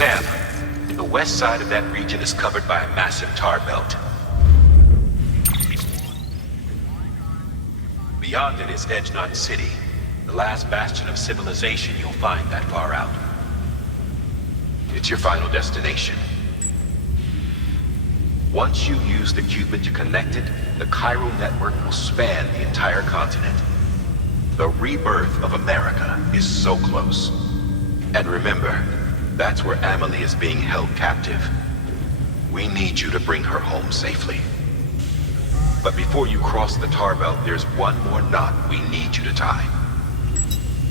Sam, the west side of that region is covered by a massive tar belt. Beyond it is Edgenot City, the last bastion of civilization you'll find that far out. It's your final destination. Once you use the qubit to connect it, the chiral network will span the entire continent. The rebirth of America is so close. And remember, that's where Amelie is being held captive. We need you to bring her home safely. But before you cross the tar belt, there's one more knot we need you to tie.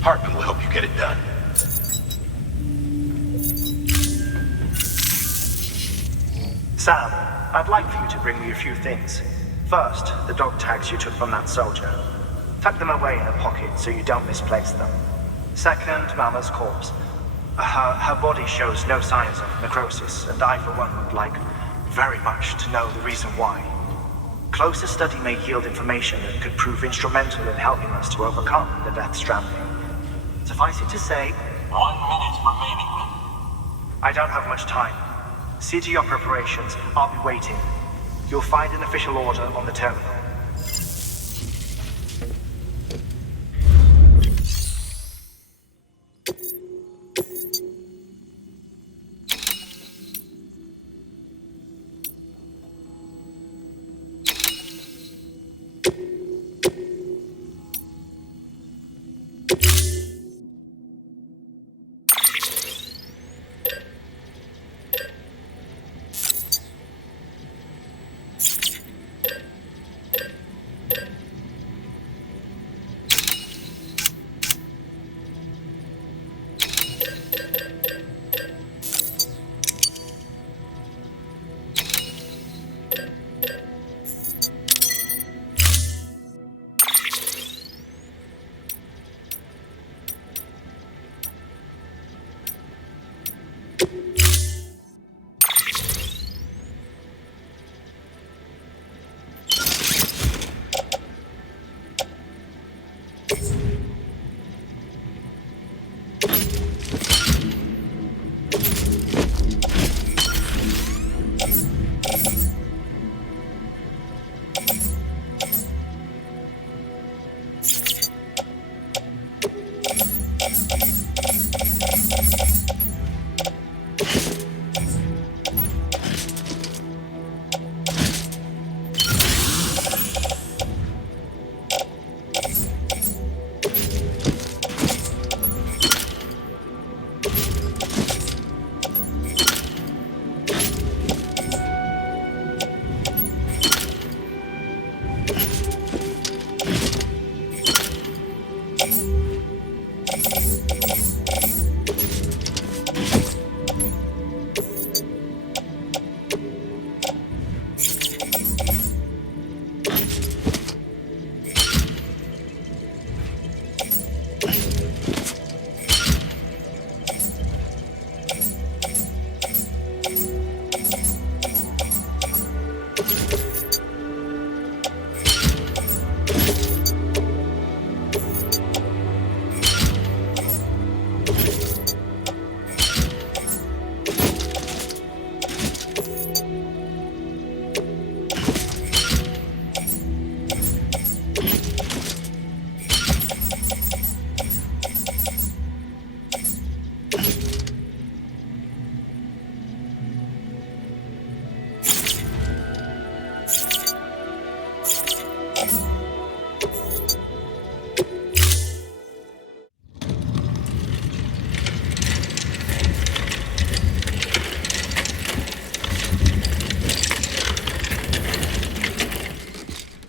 Hartman will help you get it done. Sam, I'd like for you to bring me a few things. First, the dog tags you took from that soldier. Tuck them away in a pocket so you don't misplace them. Second, Mama's corpse. Her body shows no signs of necrosis, and I, for one, would like very much to know the reason why. Closer study may yield information that could prove instrumental in helping us to overcome the death stranding. Suffice it to say, 1 minute remaining. I don't have much time. See to your preparations. I'll be waiting. You'll find an official order on the terminal.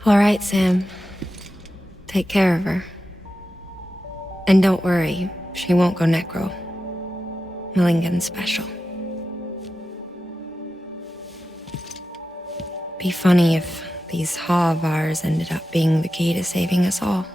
All right, Sam. Take care of her. And don't worry, she won't go necro. Milligan's special. Be funny if these Ha of ours ended up being the key to saving us all.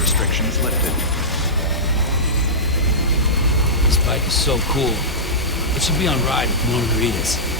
Restrictions lifted. This bike is so cool. It should be on ride with margaritas.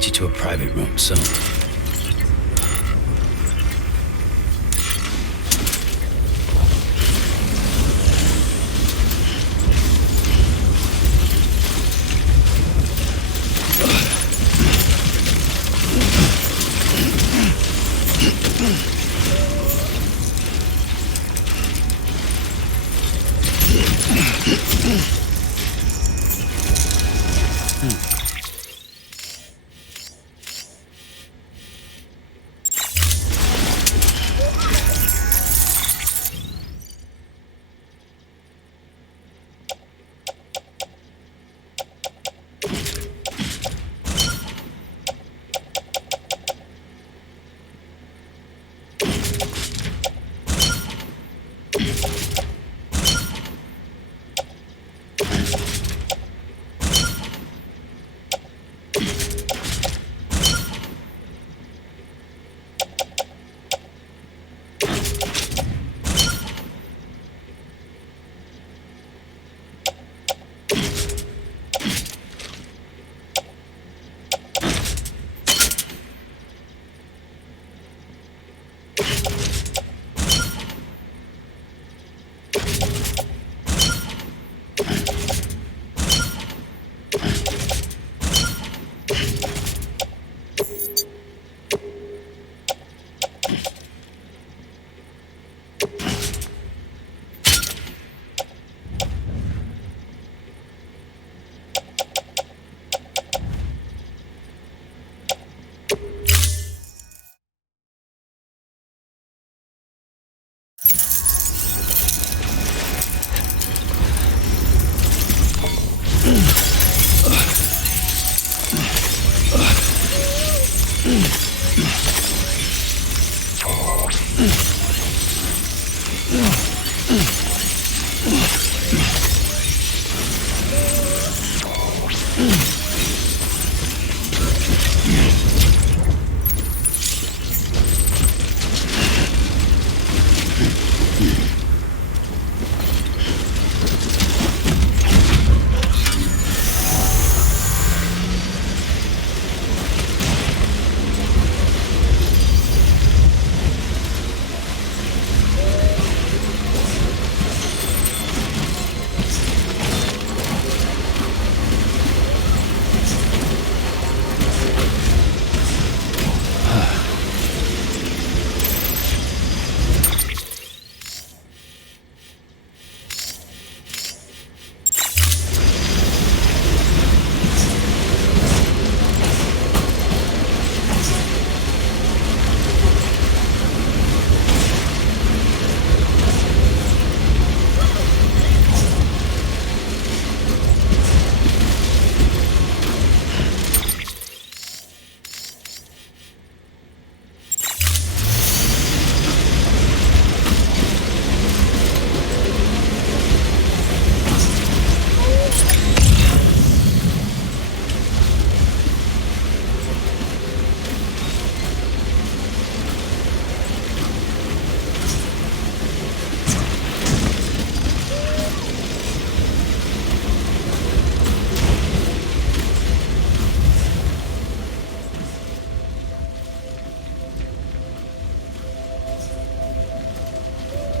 get you to a private room, so...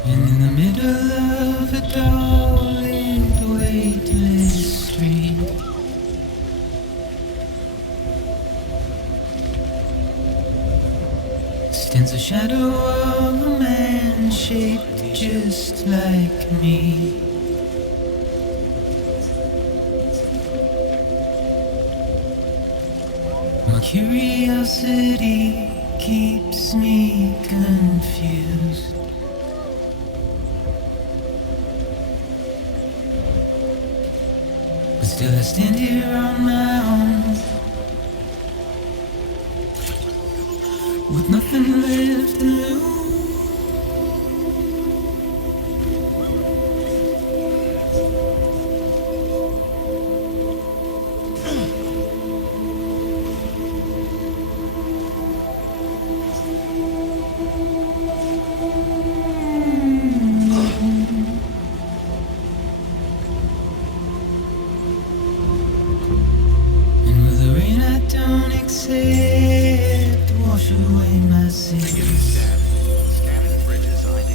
And in the middle of a dull-lit, weightless street, stands the shadow of a man shaped just like me. My curiosity keeps me confused. But still I stand here on my own, with nothing left to lose. And with the rain I don't exhale. my sins. Scanning bridges ID.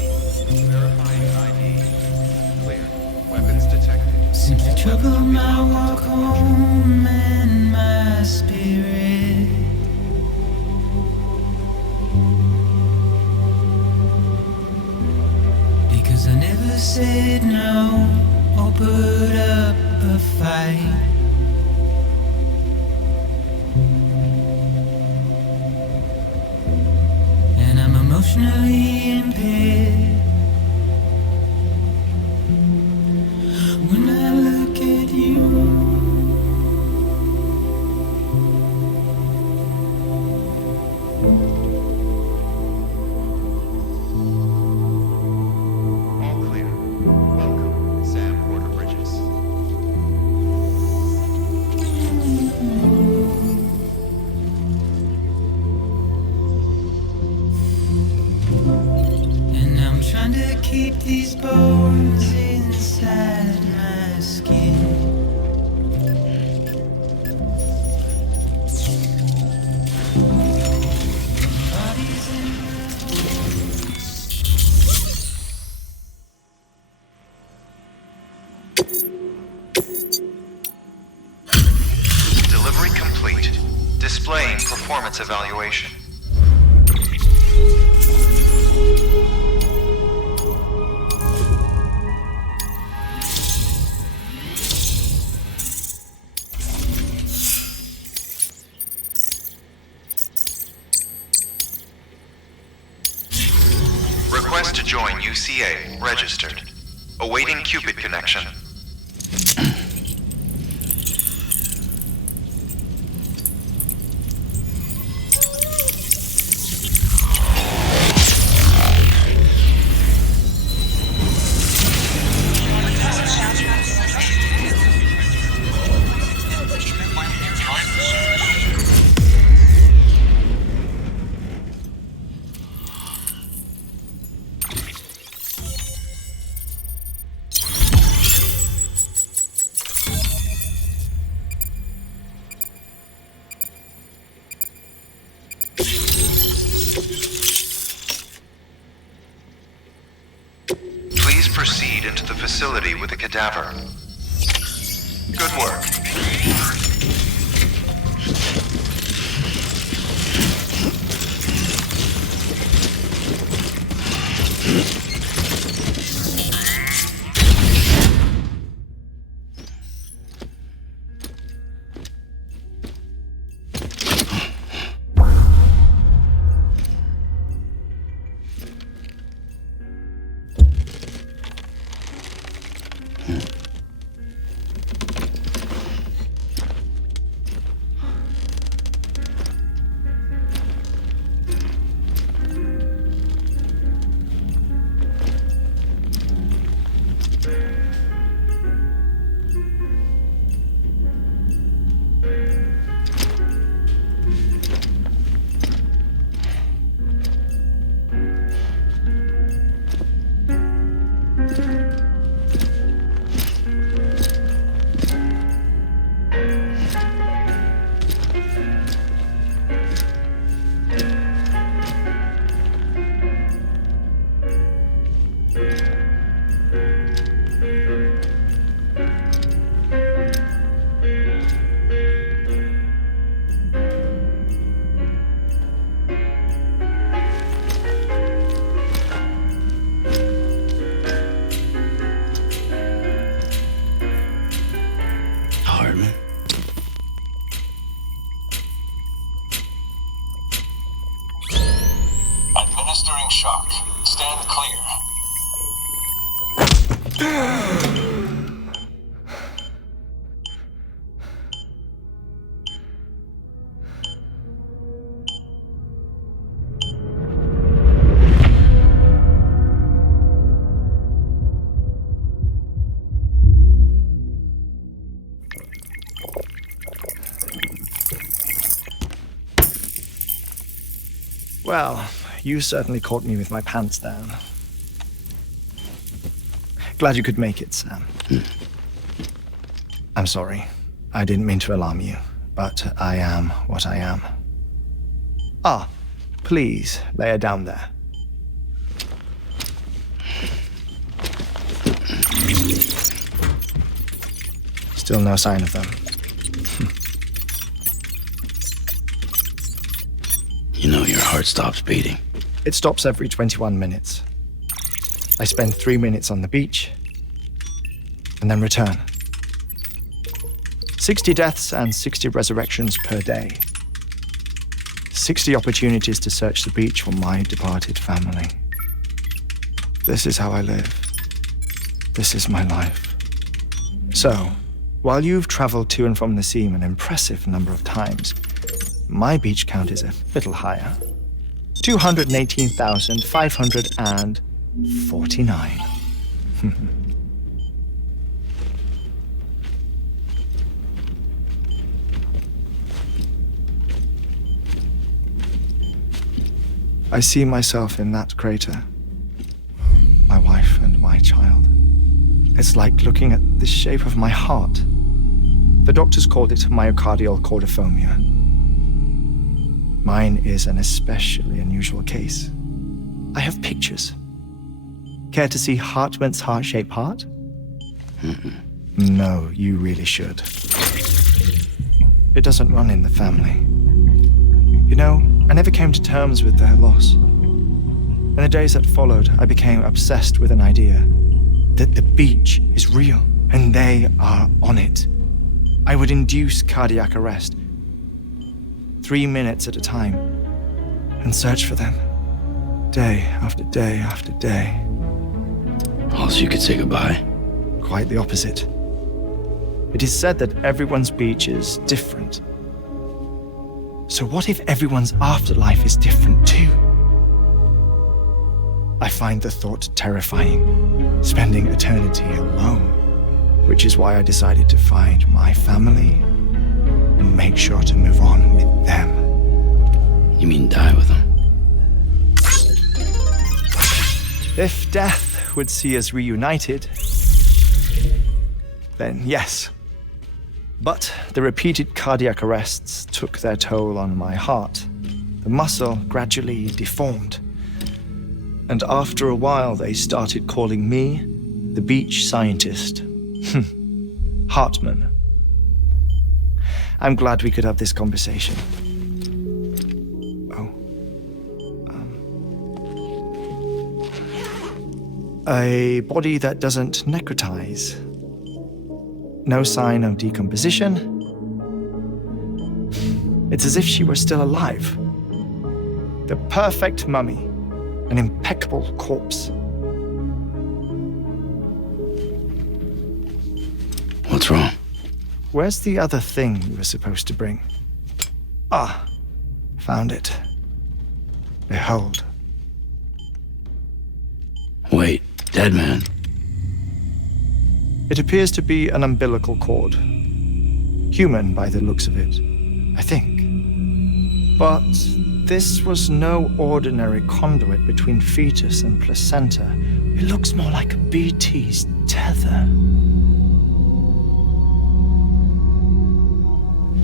Verifying ID. Clear. Weapons detected. Simply trouble my walk home and my spirit. Because I never said no or put up a fight. And I'm emotionally impaired. When I look at you, All clear. Welcome, Sam Porter Bridges. and I'm trying to keep these bones inside my skin. Bodies in Delivery complete. Displaying performance evaluation. Request to join UCA. Registered. Awaiting Cupid connection. Please proceed into the facility with the cadaver. Good work. Hartman. Administering shock. Stand clear. Well, you certainly caught me with my pants down. Glad you could make it, Sam. I'm sorry. I didn't mean to alarm you, but I am what I am. Ah, Please lay her down there. Still no sign of them. You know your heart stops beating. It stops every 21 minutes. I spend 3 minutes on the beach, and then return. 60 deaths and 60 resurrections per day. 60 opportunities to search the beach for my departed family. This is how I live. This is my life. So, while you've traveled to and from the sea an impressive number of times, my beach count is a little higher. 218,549. I see myself in that crater. My wife and my child. It's like looking at the shape of my heart. The doctors called it myocardial cordiformia. Mine is an especially unusual case. I have pictures. Care to see Hartman's heart-shaped heart? No, you really should. It doesn't run in the family. You know, I never came to terms with their loss. In the days that followed, I became obsessed with an idea that the beach is real and they are on it. I would induce cardiac arrest, 3 minutes at a time, and search for them, day after day after day. Also, you could say goodbye. Quite the opposite. It is said that everyone's beach is different. So what if everyone's afterlife is different too? I find the thought terrifying, spending eternity alone, which is why I decided to find my family and make sure to move on with them. You mean die with them? If death would see us reunited, then yes. But the repeated cardiac arrests took their toll on my heart. The muscle gradually deformed. And after a while, they started calling me the beach scientist. Hartman. I'm glad we could have this conversation. A body that doesn't necrotize. No sign of decomposition. It's as if she were still alive. The perfect mummy. An impeccable corpse. What's wrong? Where's the other thing you were supposed to bring? Ah, found it. Behold. Wait, dead man. It appears to be an umbilical cord. Human by the looks of it, I think. But this was no ordinary conduit between fetus and placenta. It looks more like a BT's tether.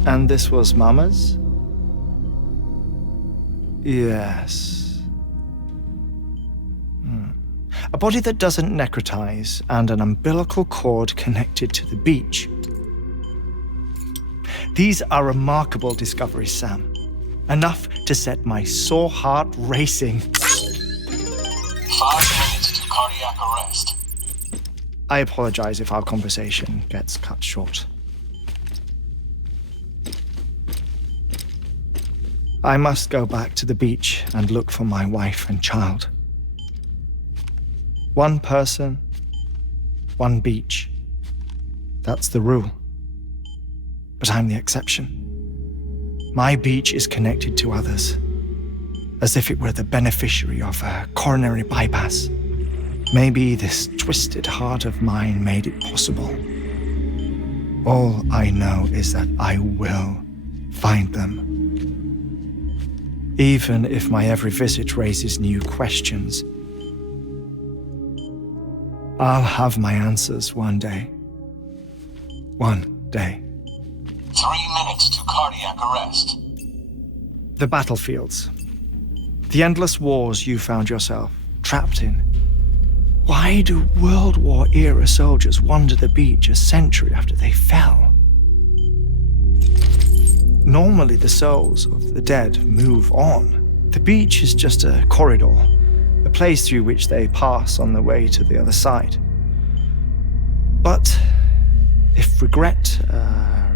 And this was Mama's? Yes. A body that doesn't necrotize and an umbilical cord connected to the beach. These are remarkable discoveries, Sam. Enough to set my sore heart racing. 5 minutes to cardiac arrest. I apologize if our conversation gets cut short. I must go back to the beach and look for my wife and child. One person, one beach. That's the rule. But I'm the exception. My beach is connected to others, as if it were the beneficiary of a coronary bypass. Maybe this twisted heart of mine made it possible. All I know is that I will find them. Even if my every visit raises new questions, I'll have my answers one day. One day. 3 minutes to cardiac arrest. The battlefields. The endless wars you found yourself trapped in. Why do World War-era soldiers wander the beach a century after they fell? Normally, the souls of the dead move on. The beach is just a corridor, a place through which they pass on the way to the other side. But if regret,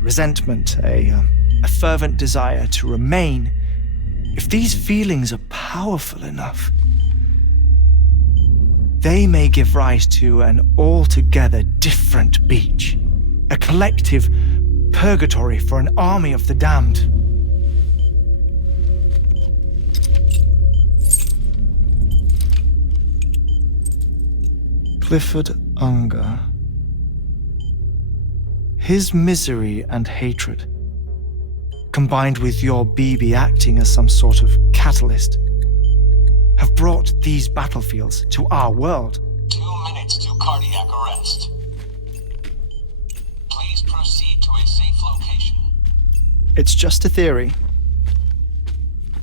resentment, a fervent desire to remain, if these feelings are powerful enough, they may give rise to an altogether different beach, a collective purgatory for an army of the damned. Clifford Unger. His misery and hatred, combined with your BB acting as some sort of catalyst, have brought these battlefields to our world. 2 minutes to cardiac arrest. Please proceed to a safe location. It's just a theory.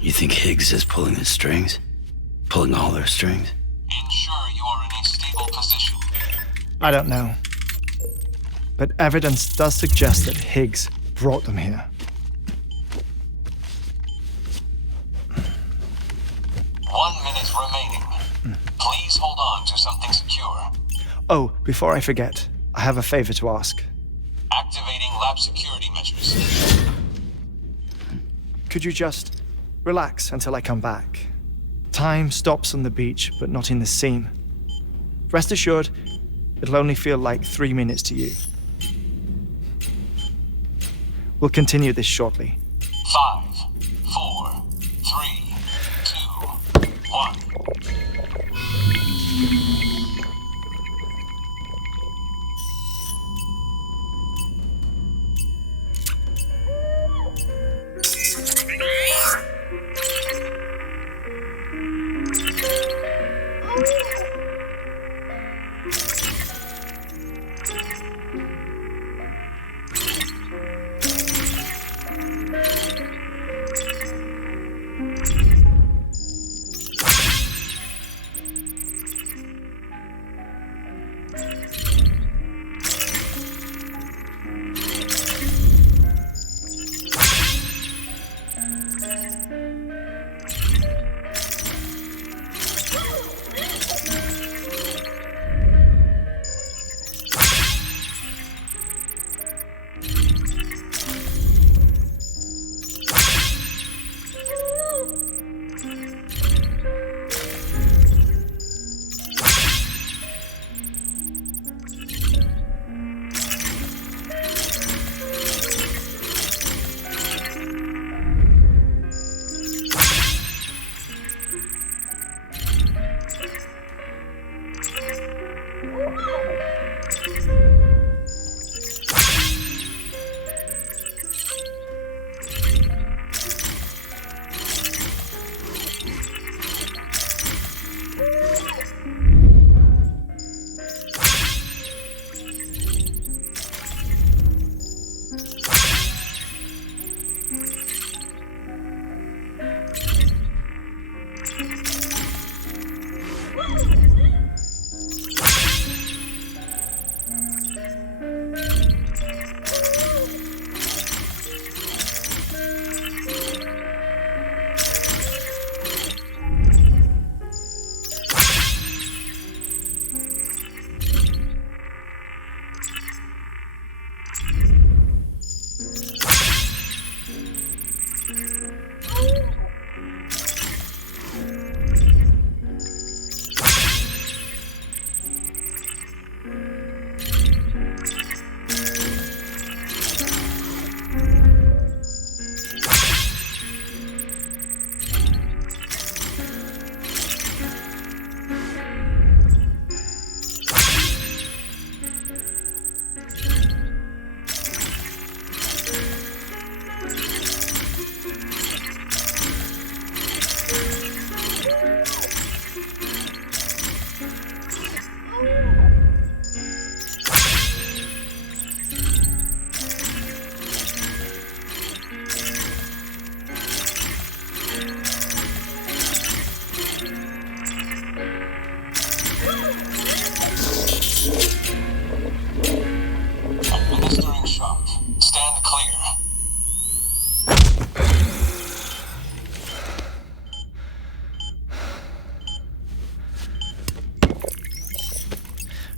You think Higgs is pulling the strings? Pulling all their strings? Ensure you are in a stable position. I don't know. But evidence does suggest that Higgs brought them here. 1 minute remaining. Please hold on to something secure. Oh, before I forget, I have a favor to ask. Activating lab security measures. Could you just relax until I come back? Time stops on the beach, but not in the scene. Rest assured, it'll only feel like 3 minutes to you. We'll continue this shortly. 5, 4, 3, 2, 1.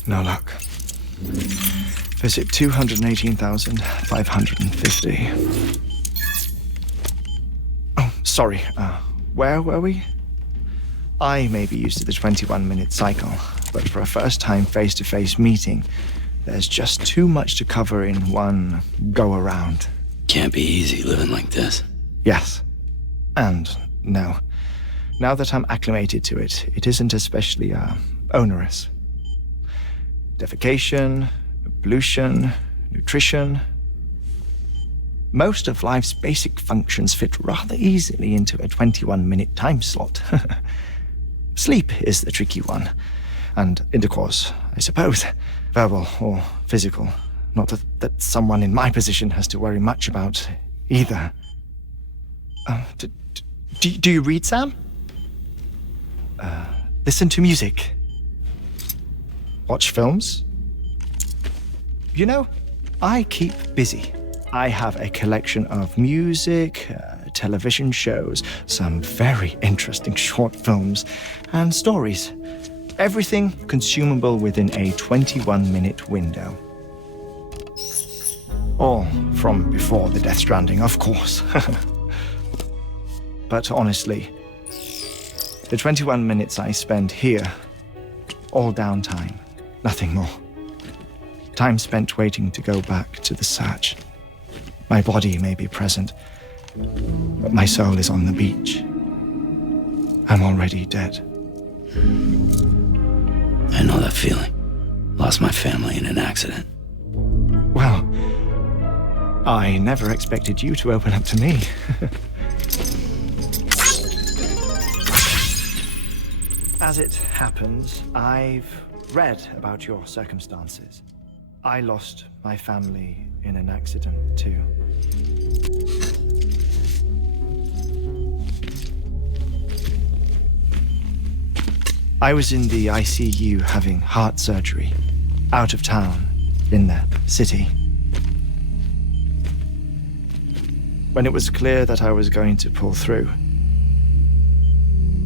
No luck. Visit 218,550. Oh, sorry. Where were we? I may be used to the 21-minute cycle, but for a first-time face-to-face meeting, there's just too much to cover in one go-around. Can't be easy living like this. Yes. And no. Now that I'm acclimated to it, it isn't especially, onerous. Defecation, pollution, nutrition. Most of life's basic functions fit rather easily into a 21-minute time slot. Sleep is the tricky one. And intercourse, I suppose. Verbal or physical. Not that someone in my position has to worry much about either. Do you read, Sam? Listen to music. Watch films. You know, I keep busy. I have a collection of music, television shows, some very interesting short films, and stories. Everything consumable within a 21-minute window. All from before the Death Stranding, of course. But honestly, the 21 minutes I spend here, all downtime, nothing more. Time spent waiting to go back to the search. My body may be present, but my soul is on the beach. I'm already dead. I know that feeling. Lost my family in an accident. Well, I never expected you to open up to me. As it happens, I've read about your circumstances. I lost my family in an accident, too. I was in the ICU having heart surgery, out of town, in the city. When it was clear that I was going to pull through,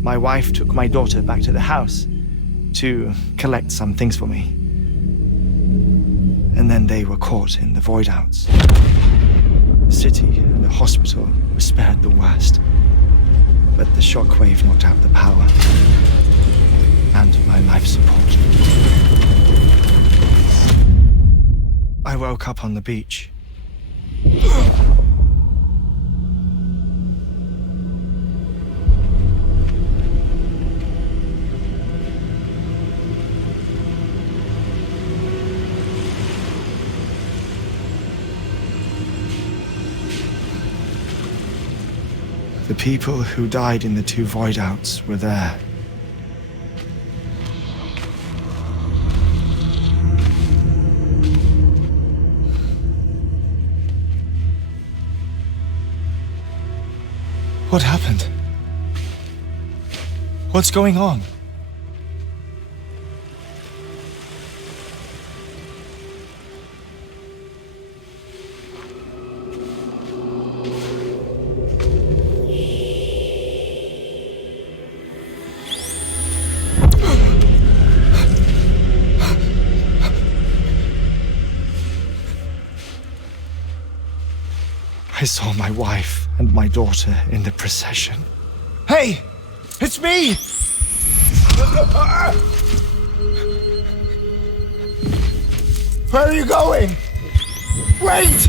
my wife took my daughter back to the house to collect some things for me. And then they were caught in the void-outs. The city and the hospital were spared the worst, but the shockwave knocked out the power and my life support. I woke up on the beach. The people who died in the two void-outs were there. What happened? What's going on? I saw my wife and my daughter in the procession. Hey! It's me! Where are you going? Wait!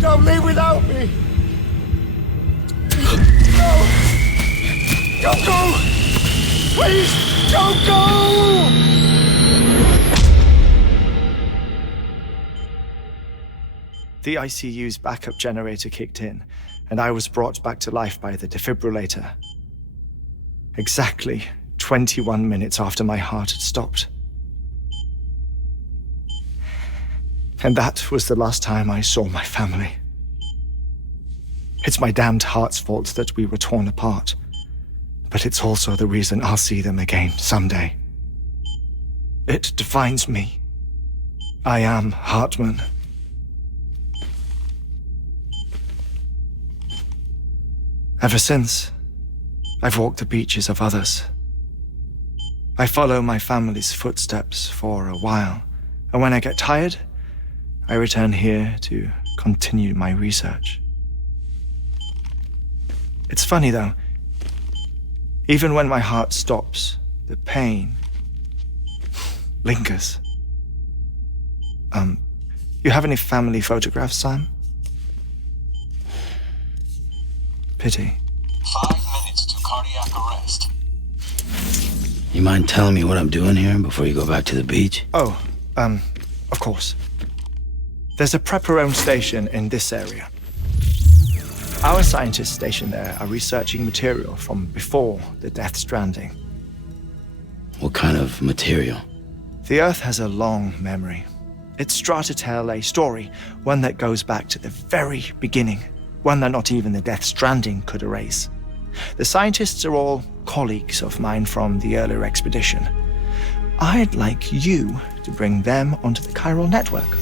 Don't leave without me! No! Don't go! Please, don't go! The ICU's backup generator kicked in, and I was brought back to life by the defibrillator. Exactly 21 minutes after my heart had stopped. And that was the last time I saw my family. It's my damned heart's fault that we were torn apart, but it's also the reason I'll see them again someday. It defines me. I am Hartman. Ever since, I've walked the beaches of others I follow my family's footsteps for a while, and when I get tired, I return here to continue my research. It's funny though, even when my heart stops, the pain lingers. You have any family photographs, Sam? Pity. 5 minutes to cardiac arrest. You mind telling me what I'm doing here before you go back to the beach? Oh, of course. There's a Prepperone station in this area. Our scientists stationed there are researching material from before the Death Stranding. What kind of material? The Earth has a long memory. It's trying to tell a story, one that goes back to the very beginning, one that not even the Death Stranding could erase. The scientists are all colleagues of mine from the earlier expedition. I'd like you to bring them onto the chiral network.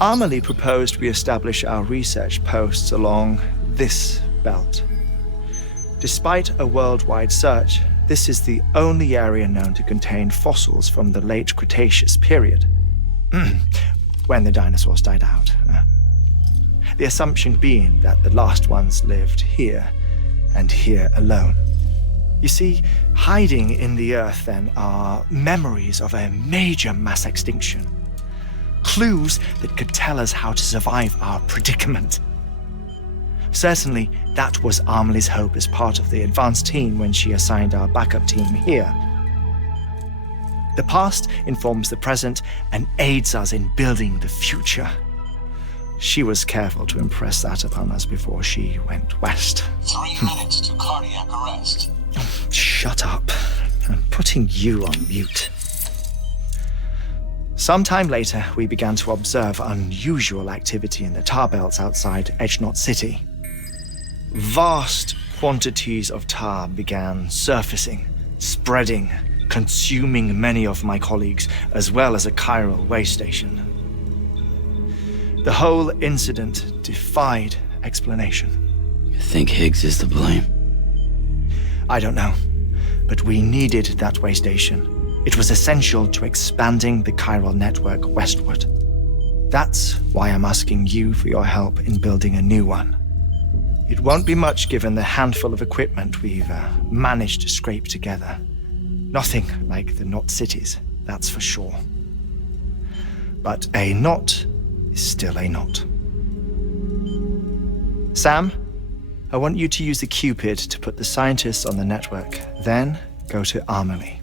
Amelie proposed we establish our research posts along this belt. Despite a worldwide search, this is the only area known to contain fossils from the late Cretaceous period, when the dinosaurs died out. The assumption being that the last ones lived here, and here alone. You see, hiding in the Earth then are memories of a major mass extinction. Clues that could tell us how to survive our predicament. Certainly, that was Amelie's hope as part of the advanced team when she assigned our backup team here. The past informs the present and aids us in building the future. She was careful to impress that upon us before she went west. 3 minutes to cardiac arrest. Shut up. I'm putting you on mute. Sometime later, we began to observe unusual activity in the tar belts outside Edgenot City. Vast quantities of tar began surfacing, spreading, consuming many of my colleagues, as well as a chiral way station. The whole incident defied explanation. You think Higgs is to blame? I don't know, but we needed that way station. It was essential to expanding the chiral network westward. That's why I'm asking you for your help in building a new one. It won't be much given the handful of equipment we've managed to scrape together. Nothing like the knot cities, that's for sure. But a knot is still a knot. Sam, I want you to use the Cupid to put the scientists on the network, then go to Amelie.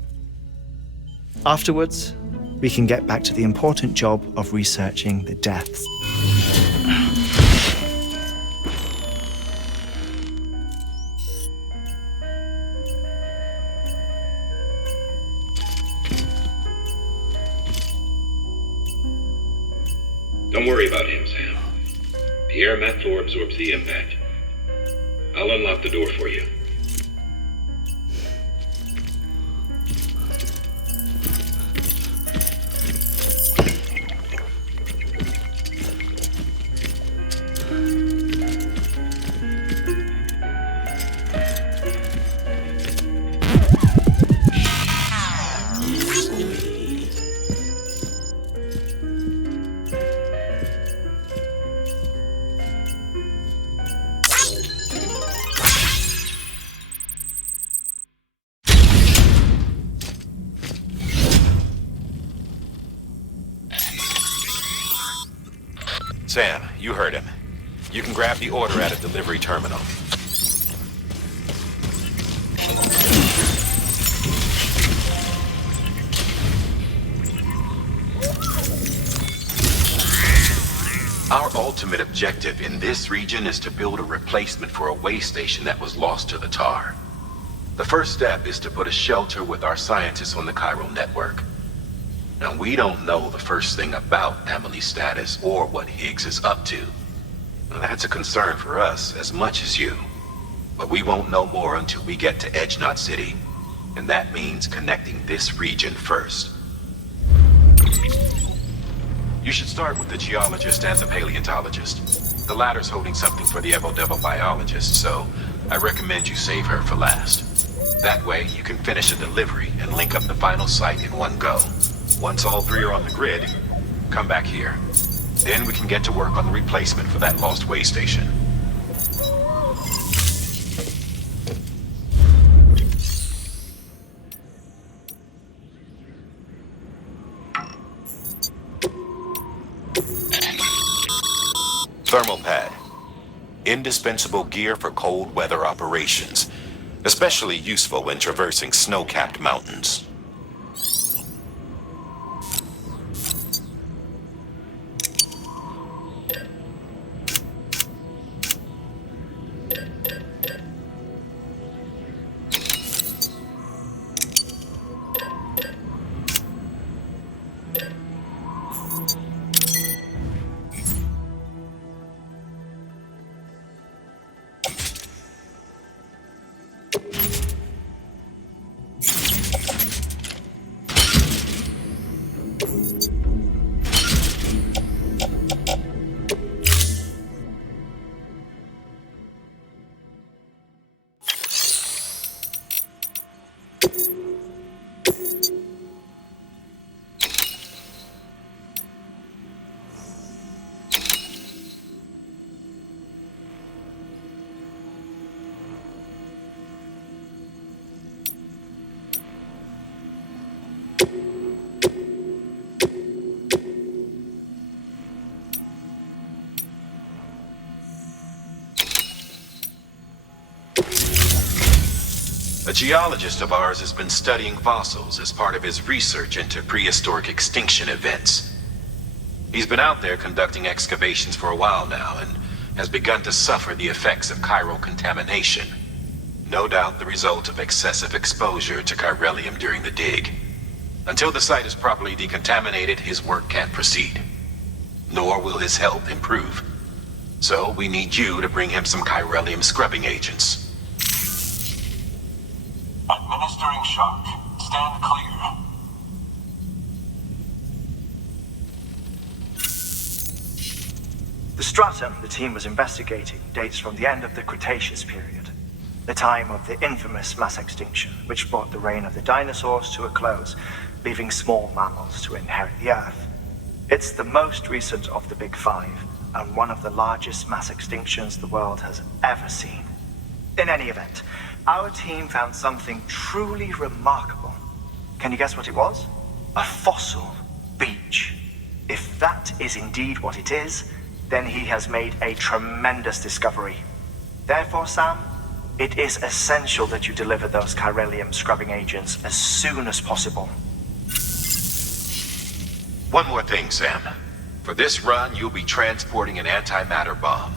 Afterwards, we can get back to the important job of researching the deaths. Don't worry about him, Sam. The air mat floor absorbs the impact. I'll unlock the door for you. Sam, you heard him. You can grab the order at a delivery terminal. Our ultimate objective in this region is to build a replacement for a way station that was lost to the tar. The first step is to put a shelter with our scientists on the chiral network. Now, we don't know the first thing about Amelie's status or what Higgs is up to. Now, that's a concern for us as much as you. But we won't know more until we get to Edgenot City. And that means connecting this region first. You should start with the geologist and the paleontologist. The latter's holding something for the evo-devo biologist, so I recommend you save her for last. That way, you can finish a delivery and link up the final site in one go. Once all three are on the grid, come back here. Then we can get to work on the replacement for that lost way station. Thermal pad. Indispensable gear for cold weather operations. Especially useful when traversing snow-capped mountains. A geologist of ours has been studying fossils as part of his research into prehistoric extinction events. He's been out there conducting excavations for a while now and has begun to suffer the effects of chiral contamination. No doubt the result of excessive exposure to chiralium during the dig. Until the site is properly decontaminated, his work can't proceed. Nor will his health improve. So we need you to bring him some chiralium scrubbing agents. Administering shock. Stand clear. The stratum the team was investigating dates from the end of the Cretaceous period, the time of the infamous mass extinction, which brought the reign of the dinosaurs to a close, leaving small mammals to inherit the Earth. It's the most recent of the Big Five, and one of the largest mass extinctions the world has ever seen. In any event, our team found something truly remarkable. Can you guess what it was? A fossil beach. If that is indeed what it is, then he has made a tremendous discovery. Therefore, Sam, it is essential that you deliver those chiralium scrubbing agents as soon as possible. One more thing, Sam. For this run, you'll be transporting an antimatter bomb.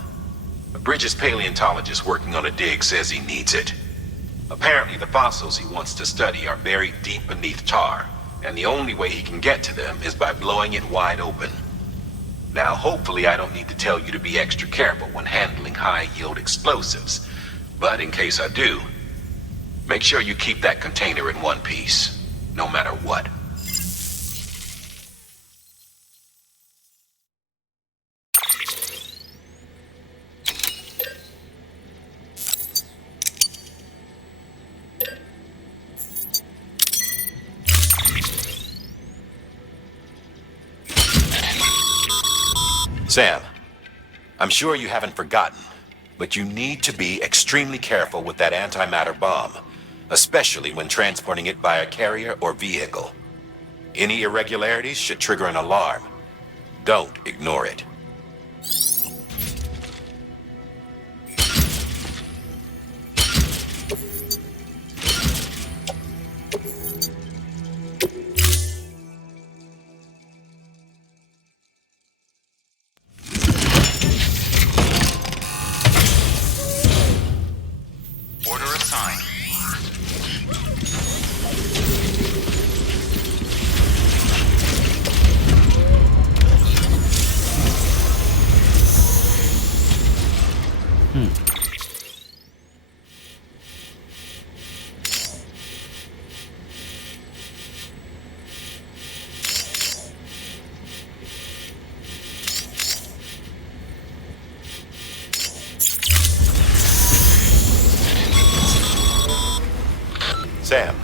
A Bridges paleontologist working on a dig says he needs it. Apparently, the fossils he wants to study are buried deep beneath tar, and the only way he can get to them is by blowing it wide open. Now, hopefully I don't need to tell you to be extra careful when handling high-yield explosives, but in case I do, make sure you keep that container in one piece, no matter what. Sam, I'm sure you haven't forgotten, but you need to be extremely careful with that antimatter bomb, especially when transporting it by a carrier or vehicle. Any irregularities should trigger an alarm. Don't ignore it. Order assigned. Sam,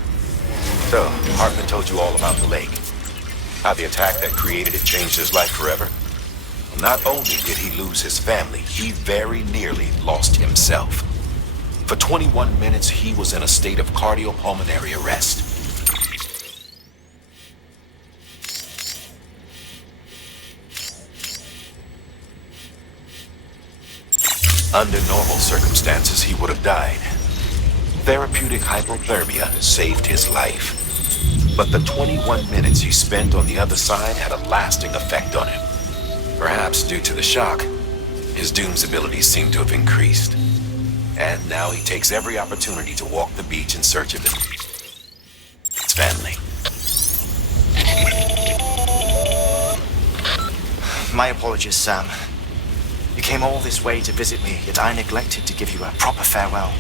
so Hartman told you all about the lake. How the attack that created it changed his life forever. Not only did he lose his family, he very nearly lost himself. For 21 minutes, he was in a state of cardiopulmonary arrest. Under normal circumstances, he would have died. Therapeutic hypothermia saved his life. But the 21 minutes he spent on the other side had a lasting effect on him. Perhaps due to the shock, his Doom's abilities seem to have increased. And now he takes every opportunity to walk the beach in search of his family. My apologies, Sam. You came all this way to visit me, yet I neglected to give you a proper farewell.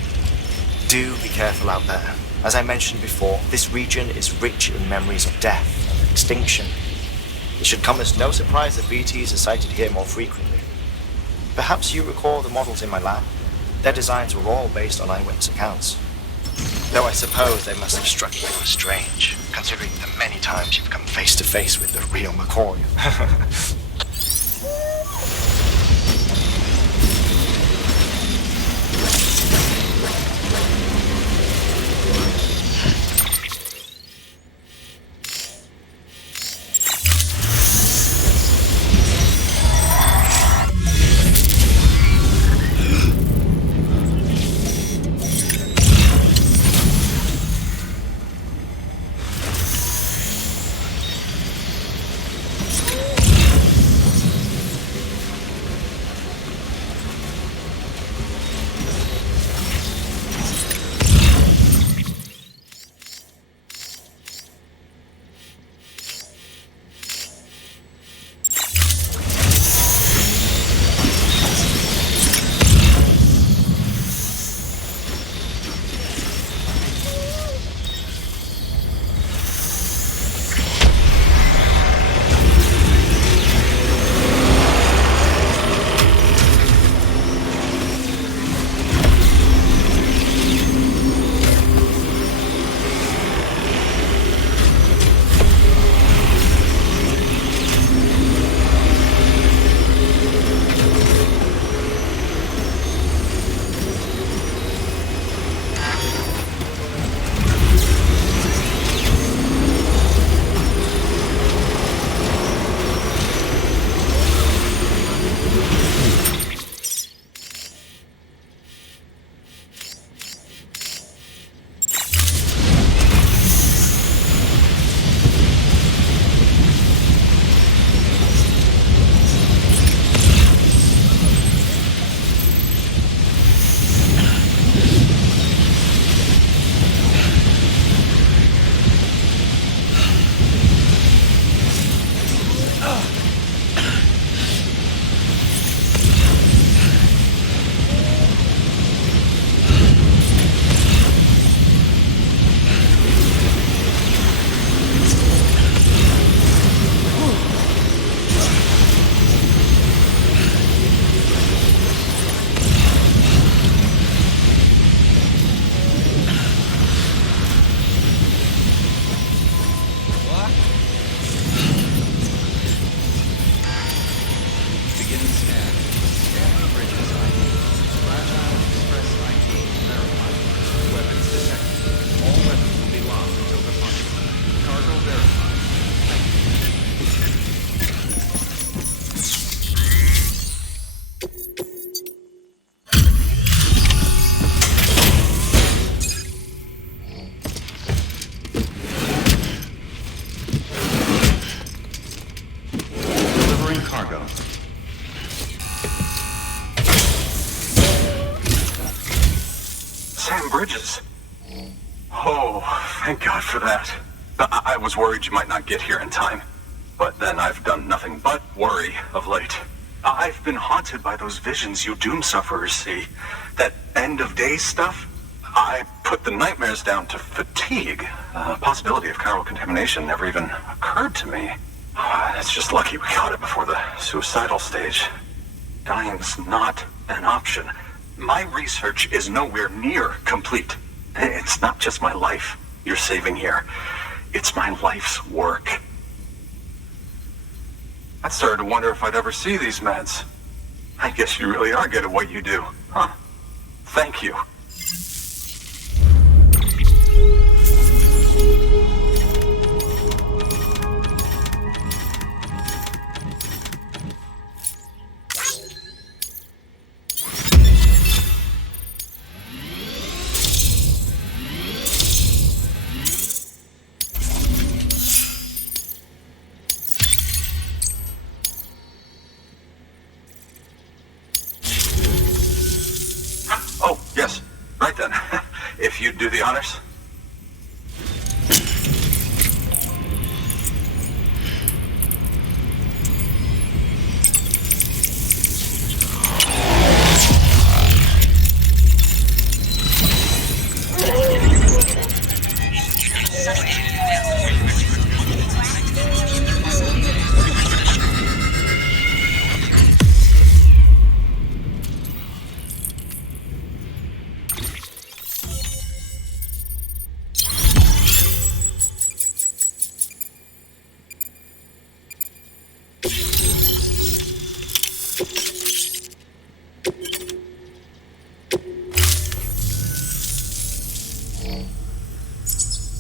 Do be careful out there. As I mentioned before, this region is rich in memories of death and extinction. It should come as no surprise that BTs are sighted here more frequently. Perhaps you recall the models in my lab? Their designs were all based on eyewitness accounts. Though I suppose they must have struck you as strange, considering the many times you've come face to face with the real McCoy. Bridges. Oh, thank God for that. I was worried you might not get here in time. But then I've done nothing but worry of late. I've been haunted by those visions you Doom sufferers see. That end of days stuff. I put the nightmares down to fatigue. The possibility of chiral contamination never even occurred to me. It's just lucky we caught it before the suicidal stage. Dying's not an option. My research is nowhere near complete. It's not just my life. you're saving here. It's my life's work. I started to wonder if I'd ever see these meds. I guess you really are good at what you do, huh? Thank you. Oh, yes. Right then. If you'd do the honors.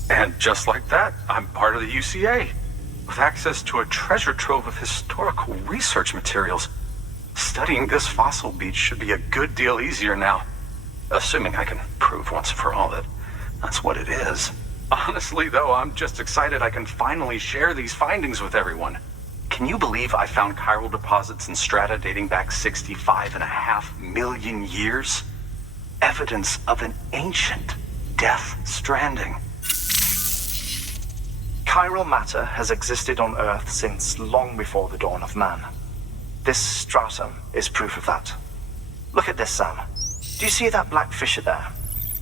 And just like that, I'm part of the UCA, with access to a treasure trove of historical research materials. Studying this fossil beach should be a good deal easier now, assuming I can prove once for all that that's what it is. Honestly, though, I'm just excited I can finally share these findings with everyone. Can you believe I found chiral deposits in strata dating back 65.5 million years? Evidence of an ancient death stranding. Chiral matter has existed on Earth since long before the dawn of man. This stratum is proof of that. Look at this, Sam. Do you see that black fissure there?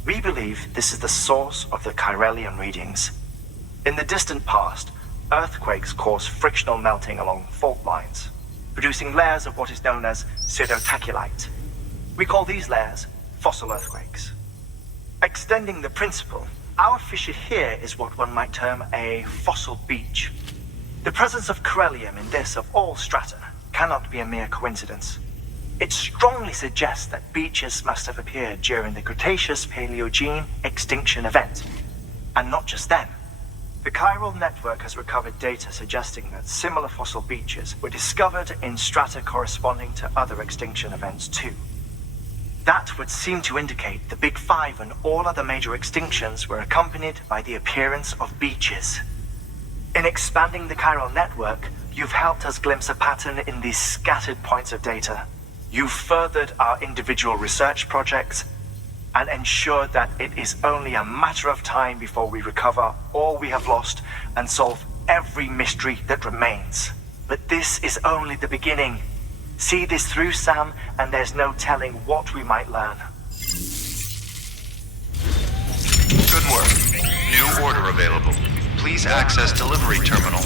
We believe this is the source of the Chiralian readings. In the distant past, earthquakes caused frictional melting along fault lines, producing layers of what is known as pseudotachylite. We call these layers fossil earthquakes. Extending the principle, our fissure here is what one might term a fossil beach. The presence of Chiralium in this of all strata cannot be a mere coincidence. It strongly suggests that beaches must have appeared during the Cretaceous-Paleogene extinction event. And not just then. The chiral network has recovered data suggesting that similar fossil beaches were discovered in strata corresponding to other extinction events too. That would seem to indicate the Big Five and all other major extinctions were accompanied by the appearance of beaches. In expanding the chiral network, you've helped us glimpse a pattern in these scattered points of data. You've furthered our individual research projects and ensured that it is only a matter of time before we recover all we have lost and solve every mystery that remains. But this is only the beginning. See this through, Sam, and there's no telling what we might learn. Good work. New order available. Please access delivery terminal.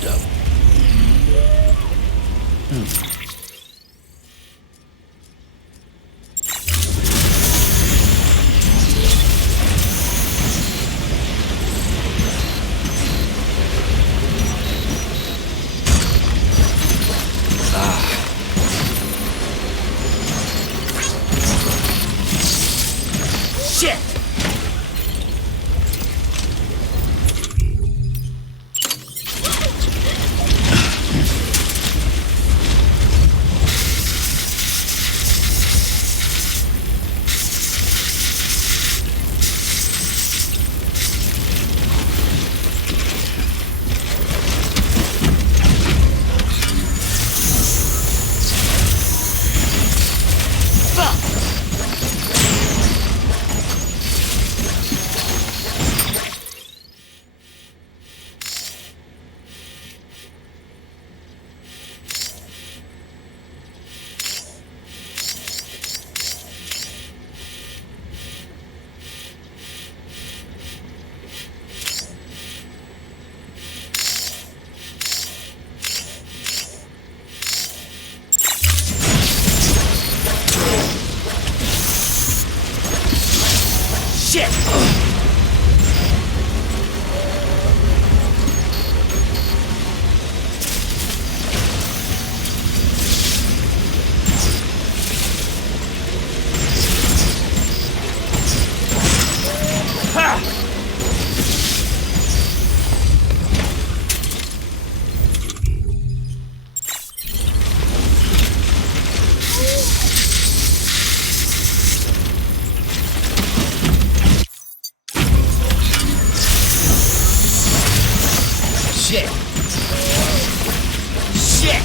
used up. Shit! Shit! Shit! Shit!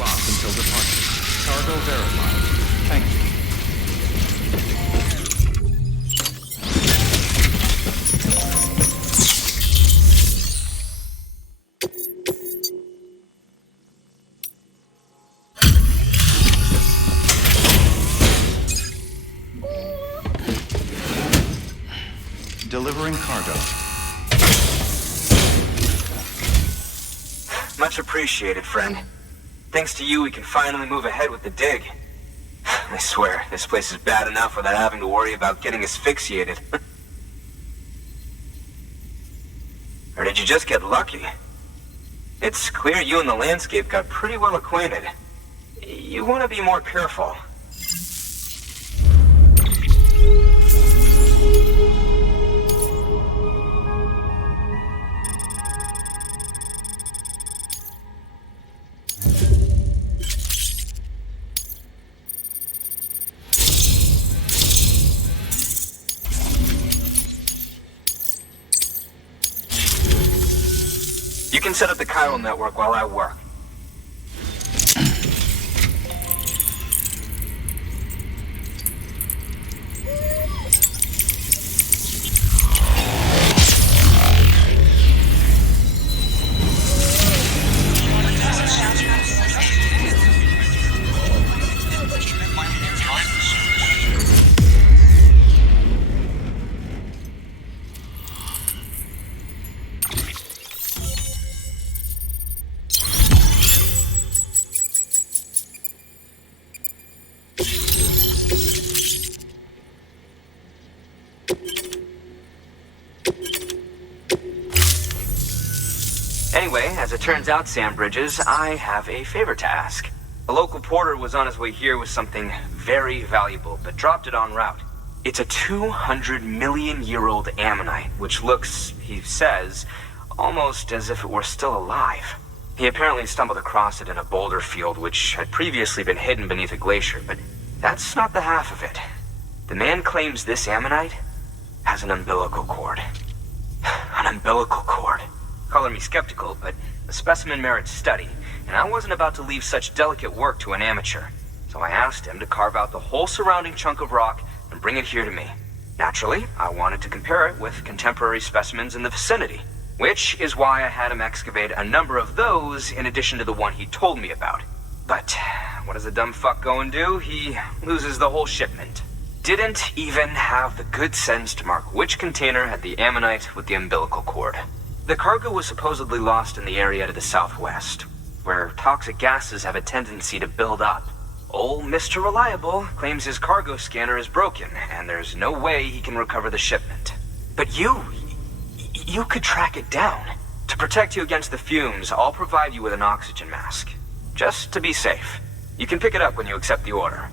locked until departure. Cargo verified. Thank you. Delivering cargo. Much appreciated, friend. Thanks to you, we can finally move ahead with the dig. I swear, this place is bad enough without having to worry about getting asphyxiated. Or did you just get lucky? It's clear you and the landscape got pretty well acquainted. You want to be more careful. You can set up the chiral network while I work. Anyway, as it turns out, Sam Bridges, I have a favor to ask. A local porter was on his way here with something very valuable, but dropped it en route. It's a 200-million-year-old ammonite, which looks, he says, almost as if it were still alive. He apparently stumbled across it in a boulder field, which had previously been hidden beneath a glacier, but that's not the half of it. The man claims this ammonite has an umbilical cord. An umbilical cord. Color me skeptical, but the specimen merits study, and I wasn't about to leave such delicate work to an amateur. So I asked him to carve out the whole surrounding chunk of rock and bring it here to me. Naturally, I wanted to compare it with contemporary specimens in the vicinity, which is why I had him excavate a number of those in addition to the one he told me about. But what does a dumb fuck go and do? He loses the whole shipment. Didn't even have the good sense to mark which container had the ammonite with the umbilical cord. The cargo was supposedly lost in the area to the southwest, where toxic gases have a tendency to build up. Old Mr. Reliable claims his cargo scanner is broken, and there's no way he can recover the shipment. But you could track it down. To protect you against the fumes, I'll provide you with an oxygen mask. Just to be safe. You can pick it up when you accept the order.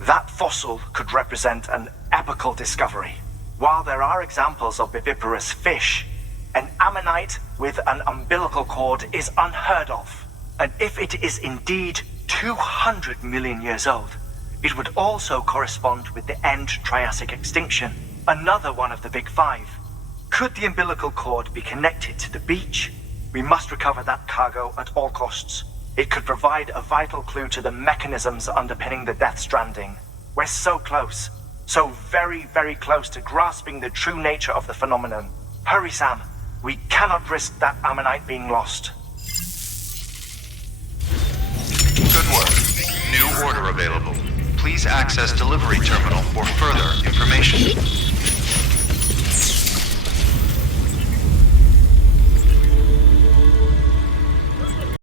That fossil could represent an epochal discovery. While there are examples of viviparous fish, an ammonite with an umbilical cord is unheard of. And if it is indeed 200 million years old, it would also correspond with the end Triassic extinction, another one of the big five. Could the umbilical cord be connected to the beach? We must recover that cargo at all costs. It could provide a vital clue to the mechanisms underpinning the Death Stranding. We're so close. So very, very close to grasping the true nature of the phenomenon. Hurry, Sam. We cannot risk that ammonite being lost. Good work. New order available. Please access delivery terminal for further information.